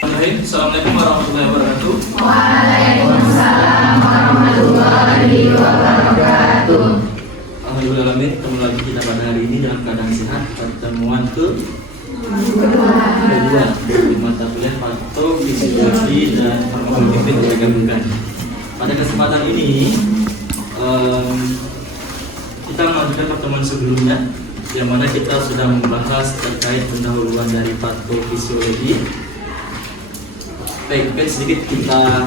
Assalamualaikum warahmatullahi wabarakatuh. Waalaikumsalam warahmatullahi wabarakatuh. Alhamdulillah, ketemu lagi kita pada hari ini dalam keadaan sehat. Pertemuan kedua di mata kuliah patofisiologi dan farmakologi digabungkan. Pada kesempatan ini kita melanjutkan pertemuan sebelumnya, yang mana kita sudah membahas terkait pendahuluan dari patofisiologi. Baik, sedikit kita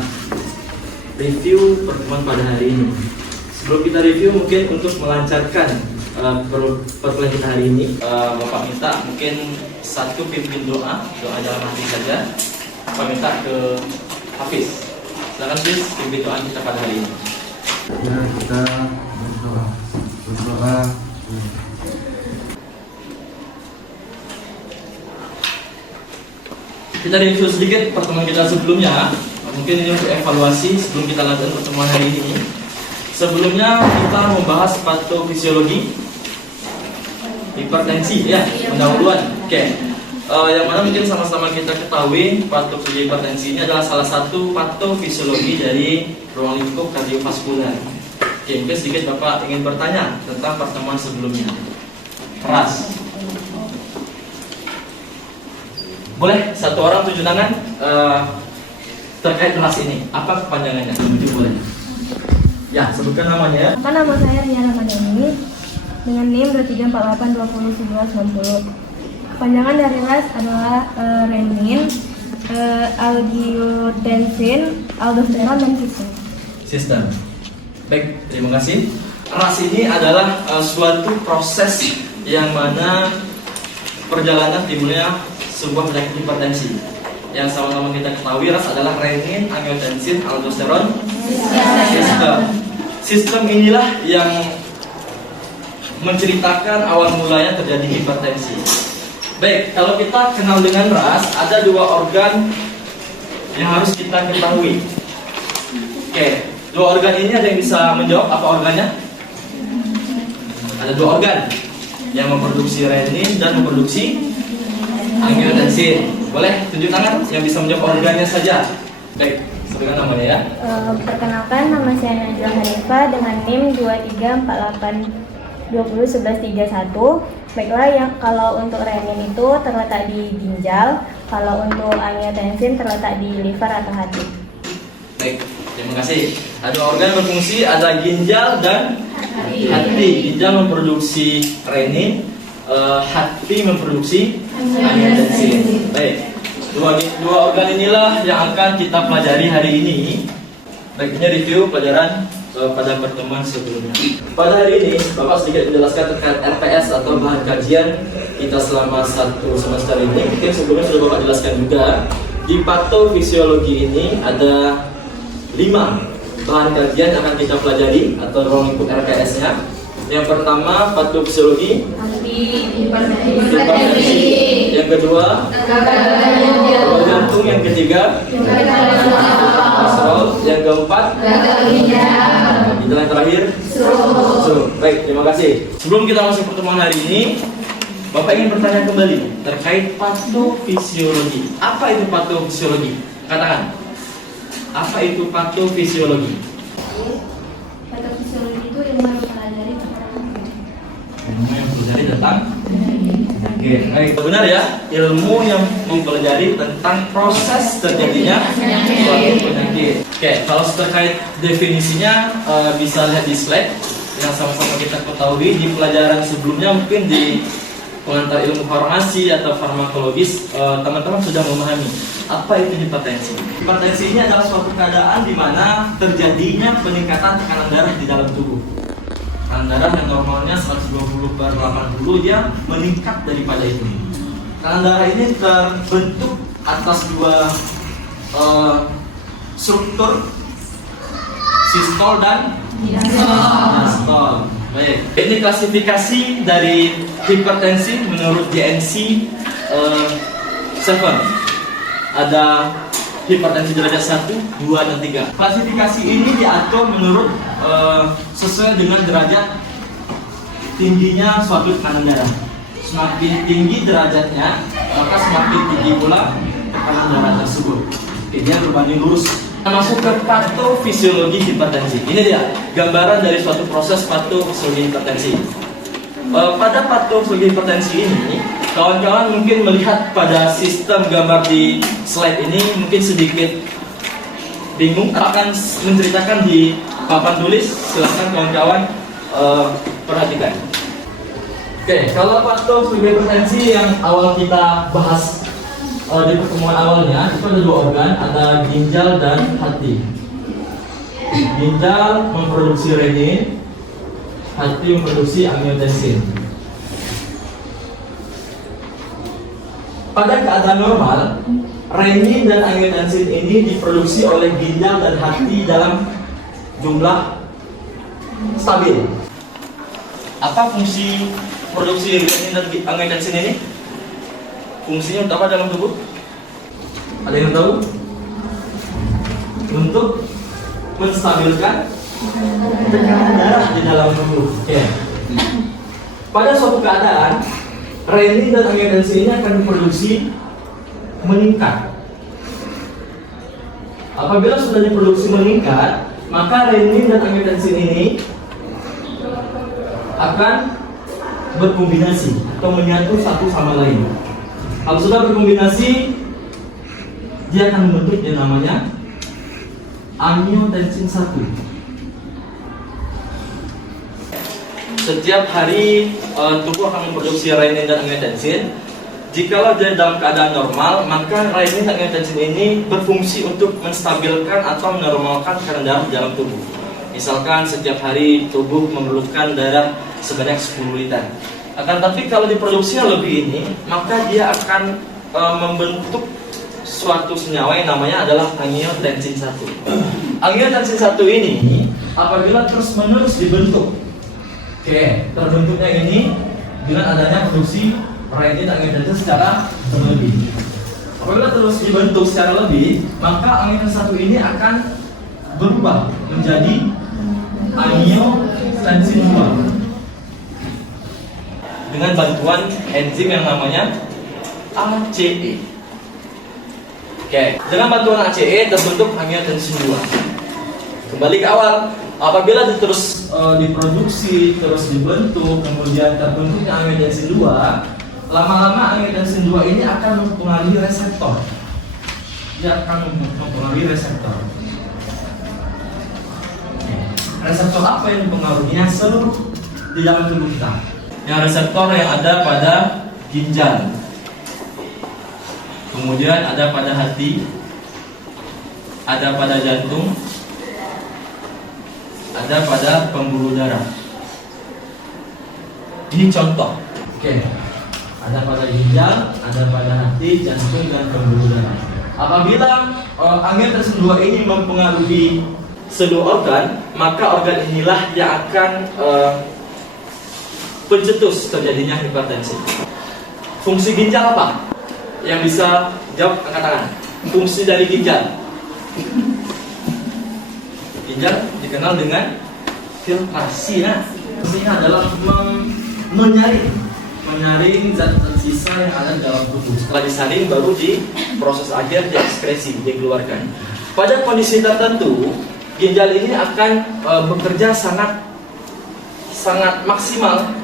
review pertemuan pada hari ini. Sebelum kita review, mungkin untuk melancarkan perkuliahan kita hari ini, Bapak minta mungkin satu pimpin doa dalam hati saja. Bapak minta ke Hafiz. Silakan Hafiz, pimpin doa kita pada hari ini. Ya, kita berdoa. Kita review sedikit pertemuan kita sebelumnya. Mungkin ini untuk evaluasi sebelum kita lanjutkan pertemuan hari ini. Sebelumnya kita membahas patofisiologi hipertensi, ya, pendahuluan. Oke. Yang mana mungkin sama-sama kita ketahui patofisiologi hipertensi ini adalah salah satu patofisiologi dari ruang lingkup kardiovaskular. Oke, mungkin sedikit Bapak ingin bertanya tentang pertemuan sebelumnya. Keras. Boleh satu orang 7 tangan terkait kelas ini. Apa kepanjangannya? Boleh. Ya, sebutkan namanya. Nama saya Riana Madani dengan NIM 2348201160. Kepanjangan dari RAS adalah renin, angiotensin, aldosteron, dan Sistem. Baik, terima kasih. RAS ini adalah suatu proses yang mana perjalanan timbulnya sebuah penyakit hipertensi. Yang sama-sama kita ketahui, RAS adalah renin, angiotensin, aldosteron, sistem. Sistem inilah yang menceritakan awal mulanya terjadi hipertensi. Baik, kalau kita kenal dengan RAS, ada 2 organ yang harus kita ketahui. Oke, 2 organ ini ada yang bisa menjawab apa organnya? Ada 2 organ yang memproduksi renin dan memproduksi angiotensin. Boleh tunjuk tangan yang bisa menjawab organnya saja. Baik, sebutkan namanya ya. Perkenalkan, nama saya Najwa Hanifah dengan NIM 2348201131. Baiklah, yang kalau untuk renin itu terletak di ginjal, kalau untuk angiotensin terletak di liver atau hati. Baik, terima kasih. Ada 2 organ berfungsi, ada ginjal dan hati. Ginjal memproduksi renin, hati memproduksi angiotensin. Baik, dua organ inilah yang akan kita pelajari hari ini. Baik, ini review pelajaran pada pertemuan sebelumnya. Pada hari ini, Bapak sedikit menjelaskan terkait RPS atau bahan kajian kita selama 1 semester ini. Mungkin sebelumnya sudah Bapak jelaskan juga. Di patofisiologi ini ada 5 bahan kajian yang akan kita pelajari atau ruang lingkup RPS-nya. Yang pertama, patofisiologi hipertensi. Yang kedua, rawat jantung. Yang ketiga, kolesterol. Yang keempat, dan yang terakhir, stroke. Baik, terima kasih. Sebelum kita masuk pertemuan hari ini, Bapak ingin bertanya kembali terkait patofisiologi. Apa itu patofisiologi? Katakan. Apa itu patofisiologi? Patofisiologi itu ilmu yang mempelajari tentang penyakit. Baik, benar ya, ilmu yang mempelajari tentang proses terjadinya suatu penyakit. Oke, kalau terkait definisinya bisa lihat di slide yang sama-sama kita ketahui di pelajaran sebelumnya. Mungkin di pengantar ilmu farmasi atau farmakologis, teman-teman sudah memahami apa itu hipertensi. Hipertensi ini adalah suatu keadaan di mana terjadinya peningkatan tekanan darah di dalam tubuh. Tekanan darah yang normalnya 120/80 dia meningkat daripada itu. Tekanan darah ini terbentuk atas 2 struktur, sistol dan diastol. Baik, ini klasifikasi dari hipertensi menurut DNC 7. Ada hipertensi derajat 1, 2, dan 3. Klasifikasi ini diatur menurut sesuai dengan derajat tingginya suatu tekanan darah. Semakin tinggi derajatnya, maka semakin tinggi pula tekanan darah tersebut. Oke, dia berbanding lurus. Masuk ke patofisiologi hipertensi. Ini dia gambaran dari suatu proses patofisiologi hipertensi. Pada patofisiologi hipertensi ini, kawan-kawan mungkin melihat pada sistem gambar di slide ini mungkin sedikit bingung. Akan menceritakan di papan tulis, silakan kawan-kawan perhatikan. Oke, kalau patofisiologi hipertensi yang awal kita bahas di pertemuan awalnya, itu ada dua organ, ada ginjal dan hati. Ginjal memproduksi renin, hati memproduksi angiotensin. Pada keadaan normal, renin dan angiotensin ini diproduksi oleh ginjal dan hati dalam jumlah stabil. Apa fungsi produksi renin dan angiotensin ini? Fungsinya untuk apa dalam tubuh? Ada yang tahu? Untuk menstabilkan tekanan darah di dalam tubuh. Oke. Pada suatu keadaan, renin dan angiotensin ini akan diproduksi meningkat. Apabila sudah diproduksi meningkat, maka renin dan angiotensin ini akan berkombinasi atau menyatu satu sama lain. Kalau sudah berkombinasi, dia akan membentuk yang namanya angiotensin 1. Setiap hari tubuh akan memproduksi renin dan angiotensin. Jikalau dia dalam keadaan normal, maka renin dan angiotensin ini berfungsi untuk menstabilkan atau menormalkan tekanan darah dalam tubuh. Misalkan setiap hari tubuh memerlukan darah sebanyak 10 liter. Akan tapi kalau diproduksinya lebih ini, maka dia akan membentuk suatu senyawa yang namanya adalah angiotensin 1. Angiotensin 1 ini apabila terus-menerus dibentuk, terbentuknya ini dengan adanya produksi renin dan angiotensin secara berlebih. Apabila terus dibentuk secara lebih, maka angiotensin 1 ini akan berubah menjadi angiotensin 2 dengan bantuan enzim yang namanya ACE. Dengan bantuan ACE terbentuk angiotensin 2. Kembali ke awal, apabila terus diproduksi, terus dibentuk, kemudian terbentuknya angiotensin 2, lama-lama angiotensin 2 ini akan mempengaruhi reseptor. Dia akan mempengaruhi reseptor. Reseptor apa yang mempengaruhinya? Seluruh di dalam tubuh kita. Yang reseptor yang ada pada ginjal, kemudian ada pada hati, ada pada jantung, ada pada pembuluh darah. Ini contoh. Ada pada ginjal, ada pada hati, jantung, dan pembuluh darah. Apabila angiotensin 2 ini mempengaruhi seluruh organ, maka organ inilah yang akan pencetus terjadinya hipertensi. Fungsi ginjal apa? Yang bisa jawab angkat tangan. Fungsi dari ginjal. Ginjal dikenal dengan filtrasi. Fungsinya adalah menyaring zat-zat sisa yang ada dalam tubuh. Setelah disaring baru di proses akhir diekskresi, dikeluarkan. Pada kondisi tertentu, ginjal ini akan bekerja sangat maksimal.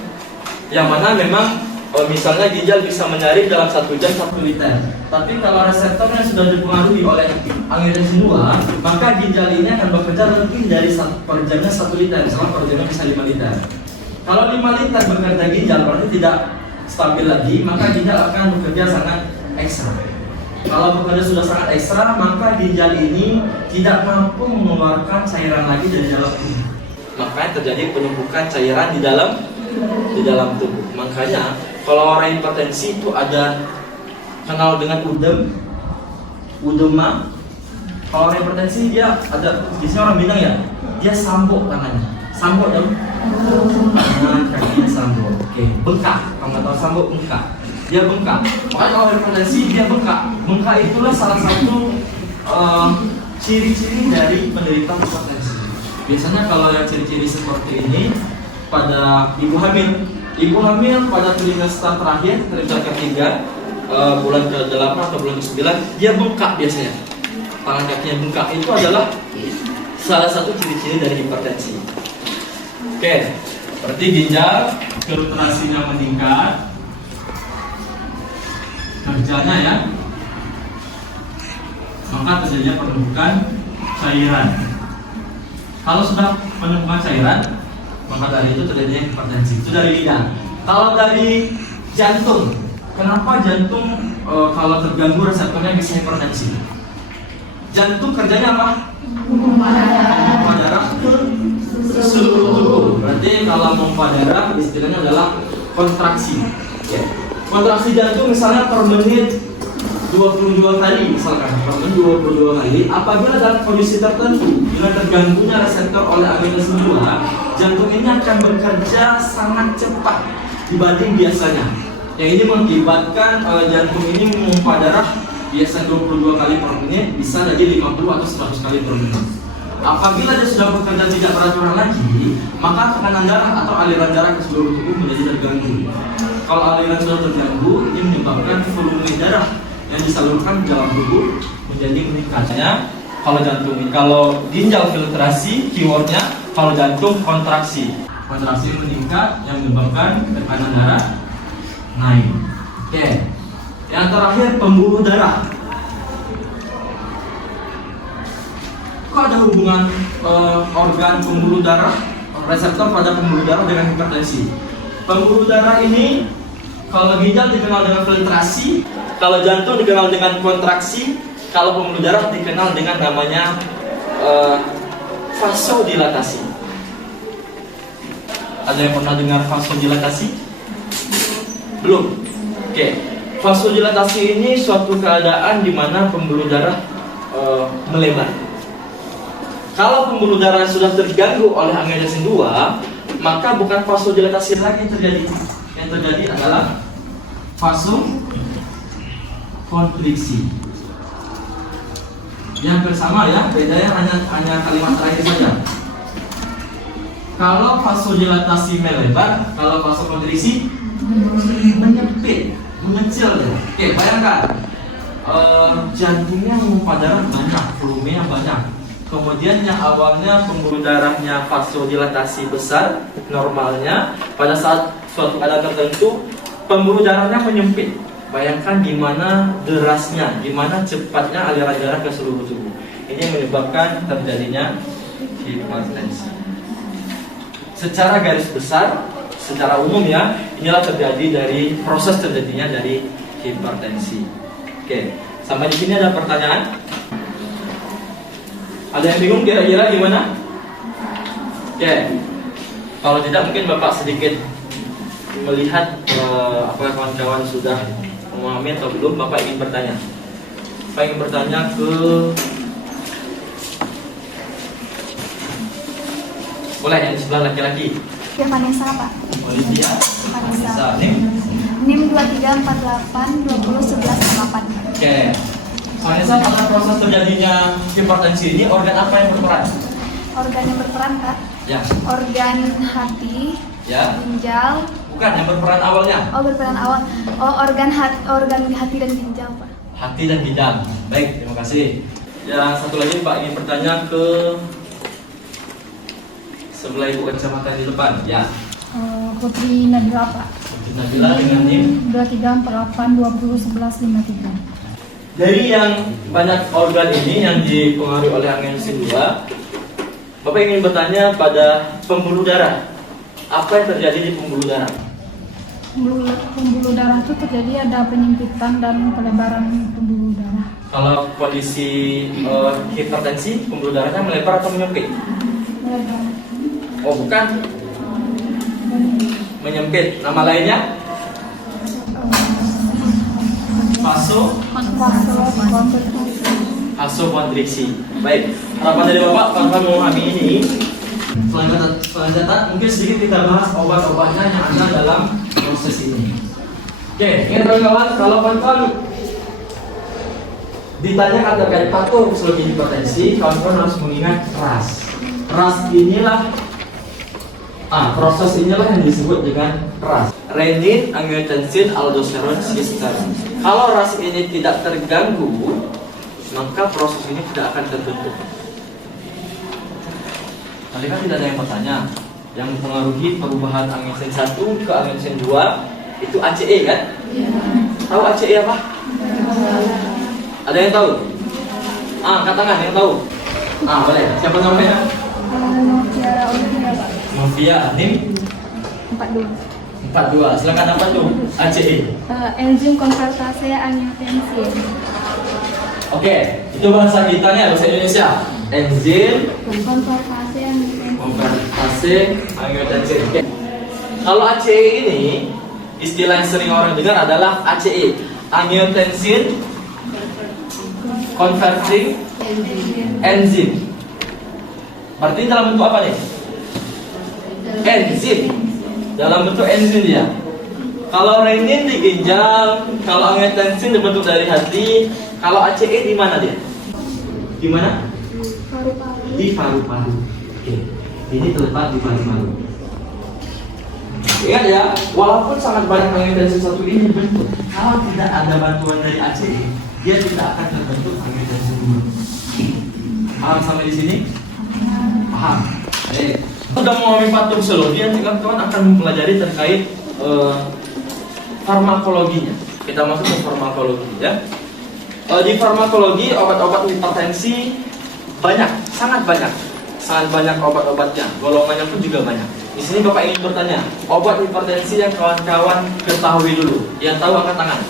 Yang mana memang misalnya ginjal bisa menyaring dalam 1 jam 1 liter. Tapi kalau reseptornya sudah dipengaruhi oleh angiotensin 2, maka ginjal ini akan bekerja lebih dari per jamnya 1 liter. Misalnya per jamnya bisa 5 liter. Kalau 5 liter bekerja ginjal berarti tidak stabil lagi, maka ginjal akan bekerja sangat ekstra. Kalau bekerja sudah sangat ekstra, maka ginjal ini tidak mampu mengeluarkan cairan lagi dari dalam tubuh. Makanya terjadi penumpukan cairan di dalam tubuh. Makanya kalau orang hipertensi itu ada kenal dengan udema. Kalau orang hipertensi dia ada, biasanya orang bilang ya, dia sambok tangannya. Sambok dong. Tangan kakinya sambok. Bengkak. Kalau nggak tahu sambok, bengkak. Dia bengkak. Makanya kalau hipertensi dia bengkak. Bengkak itulah salah satu ciri-ciri dari penderita hipertensi. Biasanya kalau yang ciri-ciri seperti ini pada ibu hamil pada trimester terakhir, trimester ketiga, bulan ke-8 atau bulan ke-9 dia bengkak biasanya. Tangan kakinya bengkak itu adalah salah satu ciri-ciri dari hipertensi. Oke, berarti ginjal filtrasinya meningkat, kerjanya ya, maka terjadinya penumpukan cairan. Kalau sudah penumpukan cairan, maka dari itu terjadinya hipertensi. Itu dari lidah. Kalau dari jantung, kenapa jantung kalau terganggu reseptornya bisa hipertensi? Jantung kerjanya apa? Memompa darah ke seluruh tubuh. Berarti kalau memompa darah istilahnya adalah kontraksi. Ya. Kontraksi jantung misalnya per menit 22 kali misalkan, per menit 22 kali. Apabila dalam kondisi tertentu, bila terganggunya reseptor oleh angiotensin 2, jantung ini akan bekerja sangat cepat dibanding biasanya. Yang ini mengakibatkan jantung ini memompa darah biasa 22 kali per menit, bisa jadi 50 atau 100 kali per menit. Apabila dia sudah bekerja tidak beraturan lagi, maka tekanan darah atau aliran darah ke seluruh tubuh menjadi terganggu. Kalau aliran sudah terganggu, ini menyebabkan volume darah yang disalurkan ke dalam tubuh menjadi meningkatnya. Kalau jantung, kalau ginjal filtrasi, keywordnya kalau jantung kontraksi. Kontraksi meningkat yang menyebabkan tekanan darah naik. Oke. Yang terakhir pembuluh darah. Kok ada hubungan organ pembuluh darah, reseptor pada pembuluh darah dengan hipertensi? Pembuluh darah ini, kalau ginjal dikenal dengan filtrasi, kalau jantung dikenal dengan kontraksi, kalau pembuluh darah dikenal dengan namanya vasodilatasi. Ada yang pernah dengar vasodilatasi? Belum? Oke. Vasodilatasi ini suatu keadaan di mana pembuluh darah melebar. Kalau pembuluh darah sudah terganggu oleh angiotensin 2, maka bukan vasodilatasi lagi yang terjadi. Yang terjadi adalah vasokonstriksi. Yang bersama ya, bedanya hanya kalimat terakhir saja. Kalau vasodilatasi melebar, kalau vasokonstriksi menyempit, mengecil ya. Oke, bayangkan jantungnya memompa darah banyak, volumenya banyak. Kemudian yang awalnya pembuluh darahnya vasodilatasi besar normalnya, pada saat suatu keadaan tertentu pembuluh darahnya menyempit. Bayangkan gimana derasnya, gimana cepatnya aliran darah ke seluruh tubuh. Ini menyebabkan terjadinya hipertensi. Secara garis besar, secara umum ya, inilah terjadi dari proses terjadinya dari hipertensi. Oke, sampai di sini ada pertanyaan? Ada yang bingung kira-kira gimana? Oke, kalau tidak mungkin Bapak sedikit melihat apakah kawan-kawan sudah memahami atau belum. Bapak ingin bertanya. Bapak ingin bertanya ke, boleh yang di sebelah laki-laki. Ya, Vanessa, Pak. Olivia, Vanessa, NIM 2348201108. Oke. Vanessa, pada proses terjadinya hipertensi ini organ apa yang berperan? Organ yang berperan, Kak? Ya. Organ hati, Ya. ginjal. Bukan, yang berperan awalnya. Oh, berperan awal. Oh, organ hati dan ginjal, Pak. Hati dan ginjal. Baik, terima kasih. Ya, satu lagi Pak ingin bertanya ke sebelah ibu kacamata di depan. Ya. Putri Nabila, Pak. Putri Nabila dengan NIM 2348201153. Dari yang banyak organ ini yang dipengaruhi oleh angiotensin 2, Bapak ingin bertanya pada pembuluh darah. Apa yang terjadi di pembuluh darah? Pembuluh darah itu terjadi ada penyempitan dan pelebaran pembuluh darah. Kalau kondisi hipertensi, pembuluh darahnya melebar atau menyempit? Melebar. Oh, bukan. Menyempit. Nama lainnya? Vasokonstriksi. Baik. Harapan dari Bapak, Bapak memahami ini. Selanjutnya mungkin sedikit kita bahas obat-obatnya yang ada dalam proses ini. Oke, ingat kawan-kawan, kalau kawan-kawan ditanyakan terkait patofisiologi hipertensi, kawan-kawan harus mengingat RAS. RAS inilah Proses inilah yang disebut dengan ras. Renin, angiotensin, aldosteron, sisteron. Kalau ras ini tidak terganggu, maka proses ini tidak akan terbentuk. Tadi kan tidak ada yang bertanya. Yang mempengaruhi perubahan angiotensin 1 ke angiotensin 2 itu ACE kan? Tahu ACE apa? Ada yang tahu? Angkat tangan yang tahu. Boleh. Siapa namanya? Novia Anim 42. Silakan, apa tuh ACE? Enzim konvertase angiotensin. Oke, itu bahasa kita nih, bahasa Indonesia. Enzim Konvertase angiotensin. konvertase angiotensin. Oke. Kalau ACE ini istilah yang sering orang dengar adalah ACE, angiotensin converting enzim. Berarti dalam bentuk apa nih? Enzim. Dalam bentuk enzim dia. Kalau renin di ginjal, kalau angiotensin dibentuk dari hati, kalau ACE di mana dia? Di mana? Di paru-paru. Oke. Ini terletak di paru-paru. Ingat ya, walaupun sangat banyak angiotensin 1 ini dibentuk, kalau tidak ada bantuan dari ACE, dia tidak akan terbentuk angiotensin 2. Paham sampai di sini? Paham. Sudah memahami patofisiologi, nanti kawan-kawan akan mempelajari terkait farmakologinya. Kita masuk ke farmakologi ya. Di farmakologi obat-obat hipertensi banyak, sangat banyak obat-obatnya. Golongannya pun juga banyak. Di sini Bapak ingin bertanya, obat hipertensi yang kawan-kawan ketahui dulu. Yang tahu angkat tangan.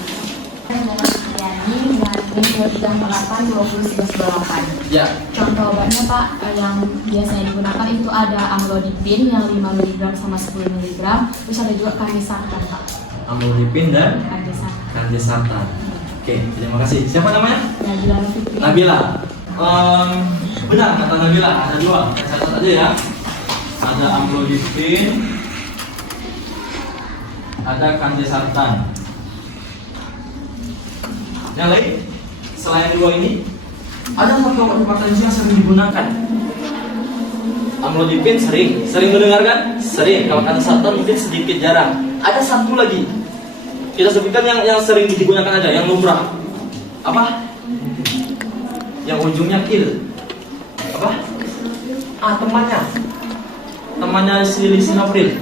Ya. Contoh obatnya Pak, yang biasanya digunakan itu ada amlodipin yang 5 mg sama 10 mg, terus ada juga kandesartan Pak. Amlodipin dan Kandesartan. kandesartan. Oke, terima kasih. Siapa namanya? Nabila Fikri. Nabila. Benar kata Nabila, ada 2. Saya catat aja ya. Ada amlodipin, ada kandesartan. Yang lain selain 2 ini, ada satu obat hipertensi yang sering digunakan. Amlodipin sering mendengarkan? Sering. Kalau kandesartan mungkin sedikit jarang. Ada satu lagi. Kita sebutkan yang sering digunakan aja, yang lumrah. Apa? Yang ujungnya il. Apa? Temannya si lisinopril.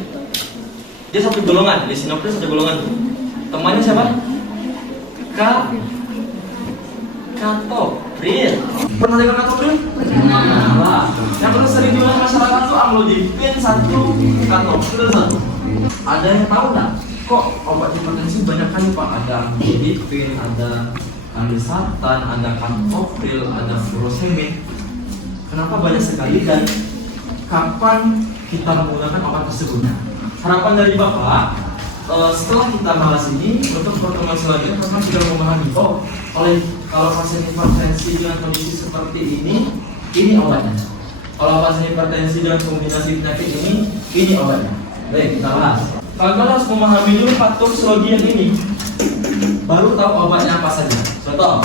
Dia satu golongan, lisinopril satu golongan. Temannya siapa? Katopril. Pernah dengar katopril? Pernah. Yang paling sering digunakan masyarakat itu amlodipin 1, katopril 1. Ada yang tahu nggak? Kok obat hipertensi banyak kali Pak? Ada amlodipin, ada kandesartan, ada katopril, ada furosemid. Kenapa banyak sekali dan kapan kita menggunakan obat tersebut? Harapan dari Bapak, setelah kita bahas ini, untuk pertemuan selanjutnya Bapak sudah memahami kalau pasien hipertensi dengan kondisi seperti ini obatnya. Kalau pasien hipertensi dengan kombinasi penyakit ini obatnya. Baik, kita bahas. Kalian harus memahami dulu patofisiologi yang ini, baru tahu obatnya apa saja. Contoh,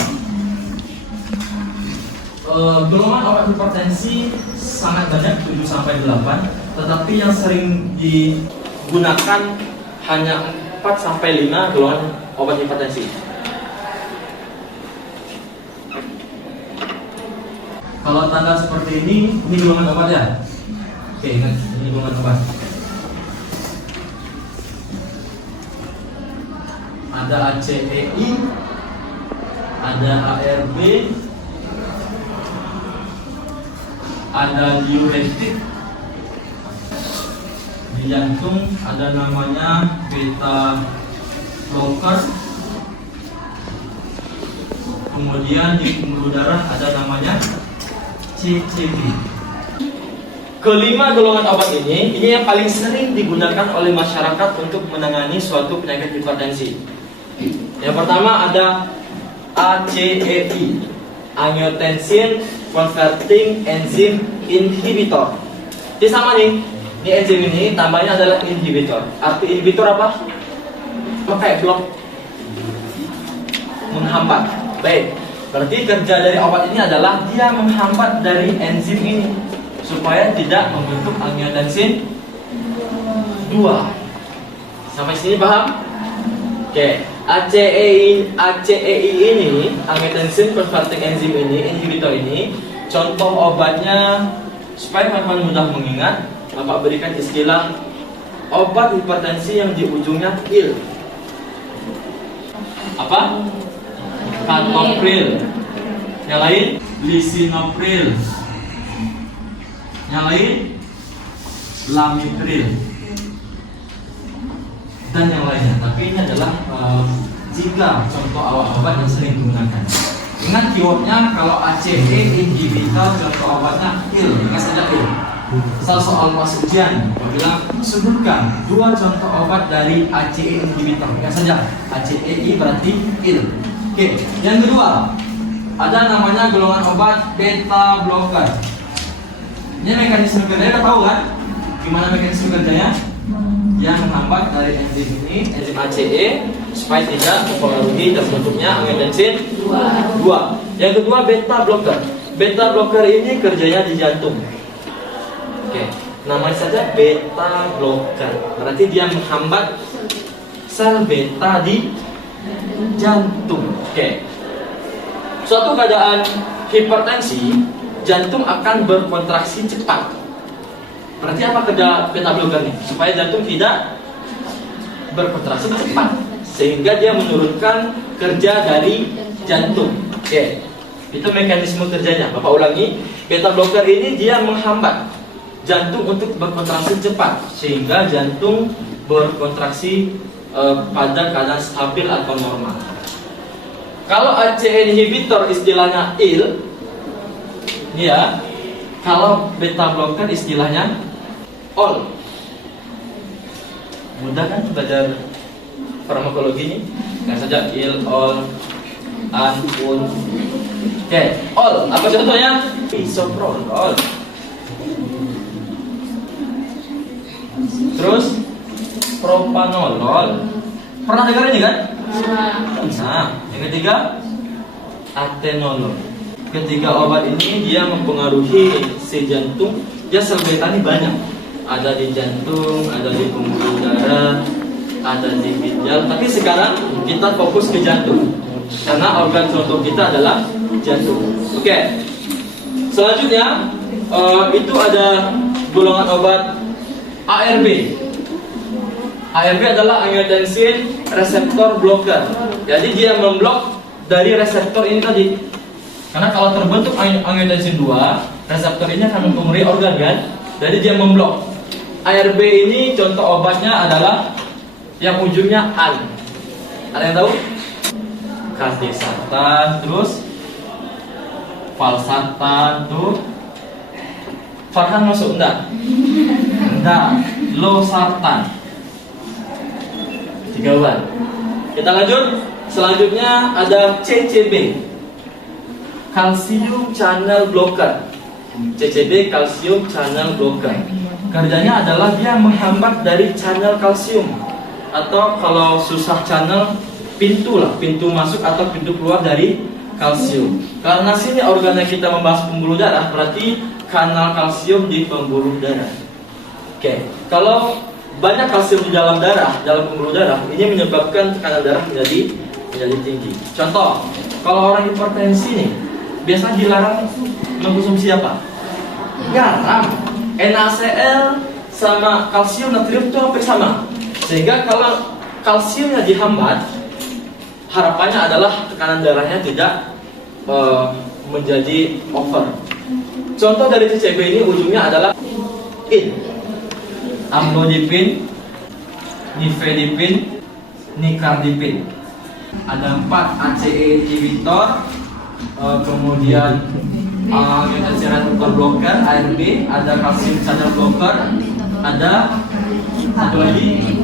golongan obat hipertensi sangat banyak, 7-8, tetapi yang sering digunakan hanya 4-5 golongan obat hipertensi. Kalau tanda seperti ini golongan obat ya. Oke, ingat, ini golongan obat. Ada ACEI, ada ARB, ada diuretik. Di jantung ada namanya beta blocker. Kemudian di pembuluh darah ada namanya CCB. Kelima golongan obat ini yang paling sering digunakan oleh masyarakat untuk menangani suatu penyakit hipertensi. Yang pertama ada ACEI, angiotensin converting enzyme inhibitor. Ini sama nih. Ini enzim ini tambahnya adalah inhibitor. Arti inhibitor apa? Kayak blok, menghambat. Baik. Berarti kerja dari obat ini adalah dia menghambat dari enzim ini supaya tidak membentuk angiotensin 2. Sampai sini paham? Oke, ACEI ini, angiotensin converting enzyme ini, inhibitor ini, contoh obatnya supaya teman-teman mudah mengingat, Bapak berikan istilah obat hipertensi yang di ujungnya il. Apa? Captopril. Yang lain? Lisinopril. Yang lain? Lamipril. Dan yang lainnya. Tapi ini adalah jika contoh awal obat yang sering digunakan. Ingat keywordnya kalau ACE inhibitor contoh obatnya il, ingat saja il. Soal pas ujian, bilang sebutkan 2 contoh obat dari ACE inhibitor. Ingat saja, ACEI berarti il. Oke, yang kedua ada namanya golongan obat beta blocker. Ini mekanisme kerjanya, kita tahu kan? Gimana mekanisme kerjanya? Yang menghambat dari enzim ini, enzim ACE, supaya tidak mempengaruhi terbentuknya angiotensin 2. Yang kedua beta blocker. Beta blocker ini kerjanya di jantung. Oke, namanya saja beta blocker. Berarti dia menghambat sel beta di jantung. Oke. Suatu keadaan hipertensi, jantung akan berkontraksi cepat. Berarti apa kerja beta blocker ini? Supaya jantung tidak berkontraksi cepat, sehingga dia menurunkan kerja dari jantung. Oke, itu mekanisme kerjanya. Bapak ulangi, beta blocker ini dia menghambat jantung untuk berkontraksi cepat, sehingga jantung berkontraksi pada keadaan stabil atau normal. Kalau ACE inhibitor istilahnya il, ya. Kalau beta blocker istilahnya ol. Mudah kan belajar farmakologi ini? Kan saja il, ol, an, un. Oke, ol. Apa contohnya? Bisoprol, ol. Terus propanolol. Pernah dengar ini kan? Nah, yang ketiga atenolol. Ketiga obat ini dia mempengaruhi si jantung. Dia sel beta ini banyak. Ada di jantung, ada di pembuluh darah, ada di ginjal. Tapi sekarang kita fokus ke jantung, karena organ contoh kita adalah jantung. Oke. Selanjutnya itu ada golongan obat ARB. ARB adalah angiotensin reseptor blocker. Jadi dia memblok dari reseptor ini tadi. Karena kalau terbentuk angiotensin 2, reseptor ini akan mempengaruhi organ kan? Jadi dia memblok. ARB ini contoh obatnya adalah yang ujungnya an. Ada yang tahu? Kardesatan, terus valsatan tuh. Farhan masuk enggak? Enggak. Losartan. 3 obat. Kita lanjut. Selanjutnya ada CCB, calcium channel blocker. CCB calcium channel blocker. Kerjanya adalah dia menghambat dari channel kalsium, atau kalau susah channel, pintu lah, pintu masuk atau pintu keluar dari kalsium. Karena sini organnya kita membahas pembuluh darah, berarti kanal kalsium di pembuluh darah. Oke, kalau banyak kalsium di dalam darah, dalam pembuluh darah, ini menyebabkan tekanan darah menjadi tinggi. Contoh, kalau orang hipertensi nih, biasanya dilarang mengkonsumsi apa? Garam. NaCl sama kalsium natrium itu hampir sama. Sehingga kalau kalsiumnya dihambat, harapannya adalah tekanan darahnya tidak menjadi over. Contoh dari CCB ini ujungnya adalah in. Amlodipin, nifedipin, nicardipin. Ada 4 ACE inhibitor, kemudian angiotensin receptor blocker ARB, ada calcium channel blocker, ada satu lagi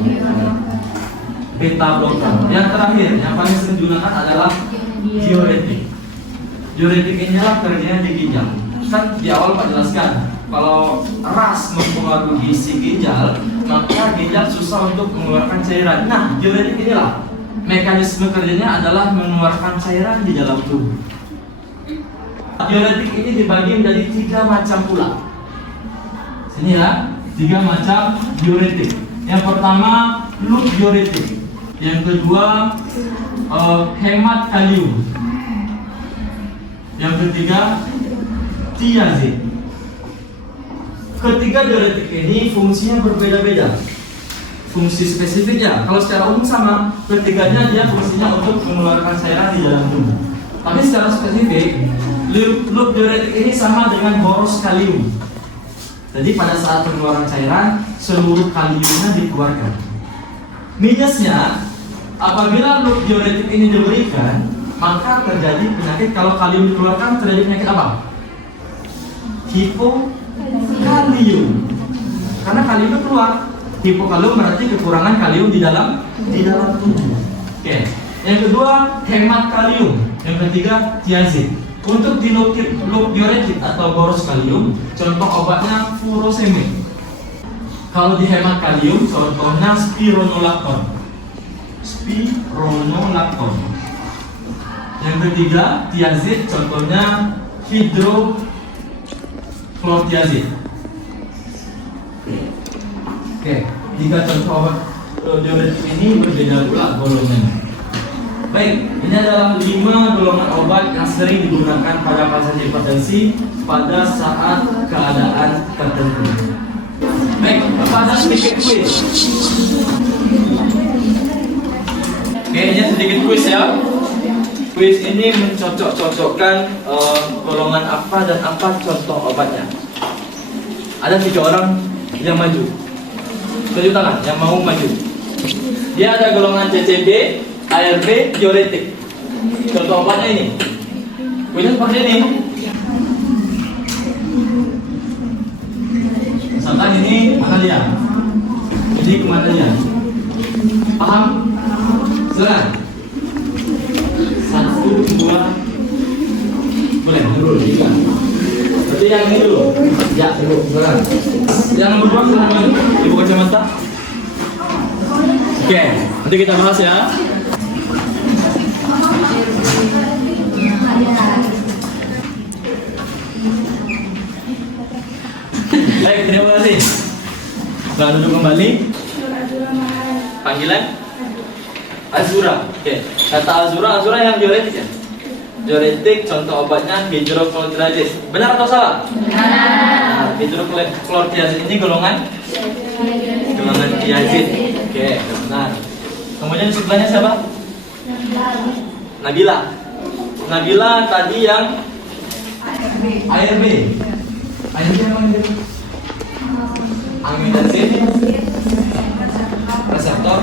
beta blocker. Yang terakhir, yang paling sering digunakan adalah diuretik. Diuretik inilah kerjanya di ginjal. Kan di awal Pak jelaskan, kalau ras mempengaruhi si ginjal, maka ginjal susah untuk mengeluarkan cairan. Nah, diuretik inilah mekanisme kerjanya adalah mengeluarkan cairan di dalam tubuh. Diuretik ini dibagi menjadi 3 macam pula. Sini ya, 3 macam diuretik. Yang pertama loop diuretik, yang kedua hemat kalium, yang ketiga tiazid. Ketiga diuretik ini fungsinya berbeda-beda. Fungsi spesifiknya, kalau secara umum sama, ketiganya dia fungsinya untuk mengeluarkan cairan di dalam tubuh. Tapi secara spesifik, loop diuretik ini sama dengan boros kalium. Jadi pada saat pengeluaran cairan, seluruh kaliumnya dikeluarkan. Minusnya, apabila loop diuretik ini diberikan, maka terjadi penyakit. Kalau kalium dikeluarkan, terjadi penyakit apa? Hipokalium. Karena kalium itu keluar. Hipokalium berarti kekurangan kalium di dalam tubuh. Oke. Yang kedua hemat kalium. Yang ketiga tiazid. Untuk di loop diuretik atau boros kalium, contoh obatnya furosemid. Kalau di hemat kalium, contohnya spironolakton. Yang ketiga tiazid, contohnya hidroklortiazid. Oke, tiga contoh obat diuretik ini berbeda pula golongannya. Baik, ini adalah 5 golongan obat yang sering digunakan pada pasien hipertensi pada saat keadaan tertentu. Baik, pada sedikit kuis. Oke, ini sedikit kuis ya. Kuis ini mencocok-cocokkan golongan apa dan apa contoh obatnya. Ada 3 orang yang maju. Tunjuk tangan yang mau maju. Dia ada golongan CCB, ARB, diuretik. Contoh obatnya ini. Kuisnya seperti ini. Misalkan ini mana dia? Ini kemana dia? Paham? Silakan. 1, 2. Boleh dulu 3. Berarti yang ini dulu. Ya, dulu. Silakan. Yang berdua silakan. Ibu kacamata. Oke, nanti kita bahas ya. Baik, terima kasih. Selamat duduk kembali. Panggilan Azura. Oke, kata Azura yang diuretik ya. Diuretik contoh obatnya hidroklortiazid. Benar atau salah? Benar. Hidroklortiazid ini golongan tiazid. Oke, benar. Kemudian sebelahnya siapa? Nabila. Nabila tadi yang ARB. ARB apa ini? Angiotensin reseptor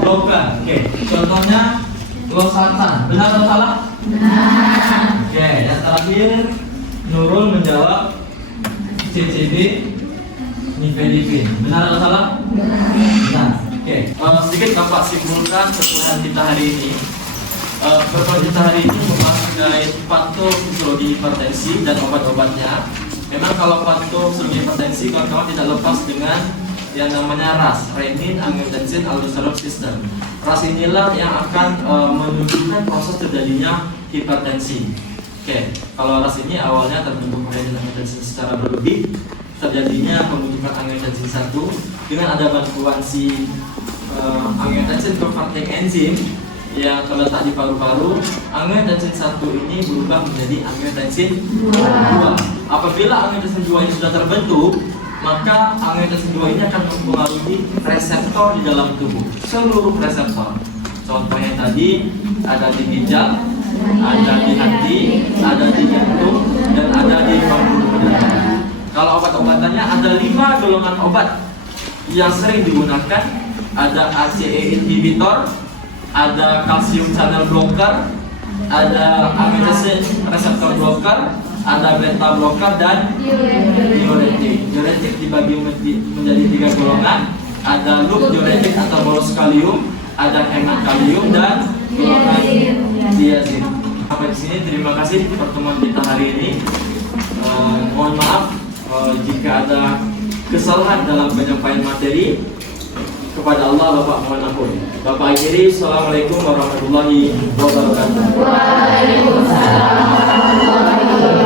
blocker. Oke, contohnya losartan. Benar atau salah? Benar. Oke, yang terakhir Nurul menjawab CCB nifedipin. Benar atau salah? Benar. Oke, sedikit Bapak simpulkan perkuliahan kita hari ini. Perkuliahan kita hari ini membahas mengenai patofisiologi hipertensi dan obat-obatnya. Memang kalau patofisiologi hipertensi kawan-kawan tidak lepas dengan yang namanya RAS, renin angiotensin aldosterone system. RAS inilah yang akan menunjukkan proses terjadinya hipertensi. Oke, kalau RAS ini awalnya terbentuk renin angiotensin secara berlebih, terjadinya pembentukan angiotensin 1 dengan ada bantuan si angiotensin converting enzim yang terletak di paru-paru. Angiotensin 1 ini berubah menjadi angiotensin 2. Apabila angiotensin 2 ini sudah terbentuk, maka angiotensin 2 ini akan mempengaruhi reseptor di dalam tubuh, seluruh reseptor. Contohnya tadi ada di ginjal, ada di hati, ada di jantung, dan ada di pembuluh darah. Kalau obat-obatannya ada 5 golongan obat yang sering digunakan. Ada ACE inhibitor, ada calcium channel blocker, ada angiotensin reseptor blocker, ada beta blocker, dan diuretik. Diuretik dibagi menjadi 3 golongan. Ada loop diuretik atau boros kalium, ada hemat kalium, dan golongan tiazid. Sampai di sini, terima kasih pertemuan kita hari ini. Mohon maaf jika ada kesalahan dalam penyampaian materi. Kepada Allah Bapak mohon ampun. Bapak akhiri, assalamualaikum warahmatullahi wabarakatuh. Waalaikumsalam warahmatullahi wabarakatuh.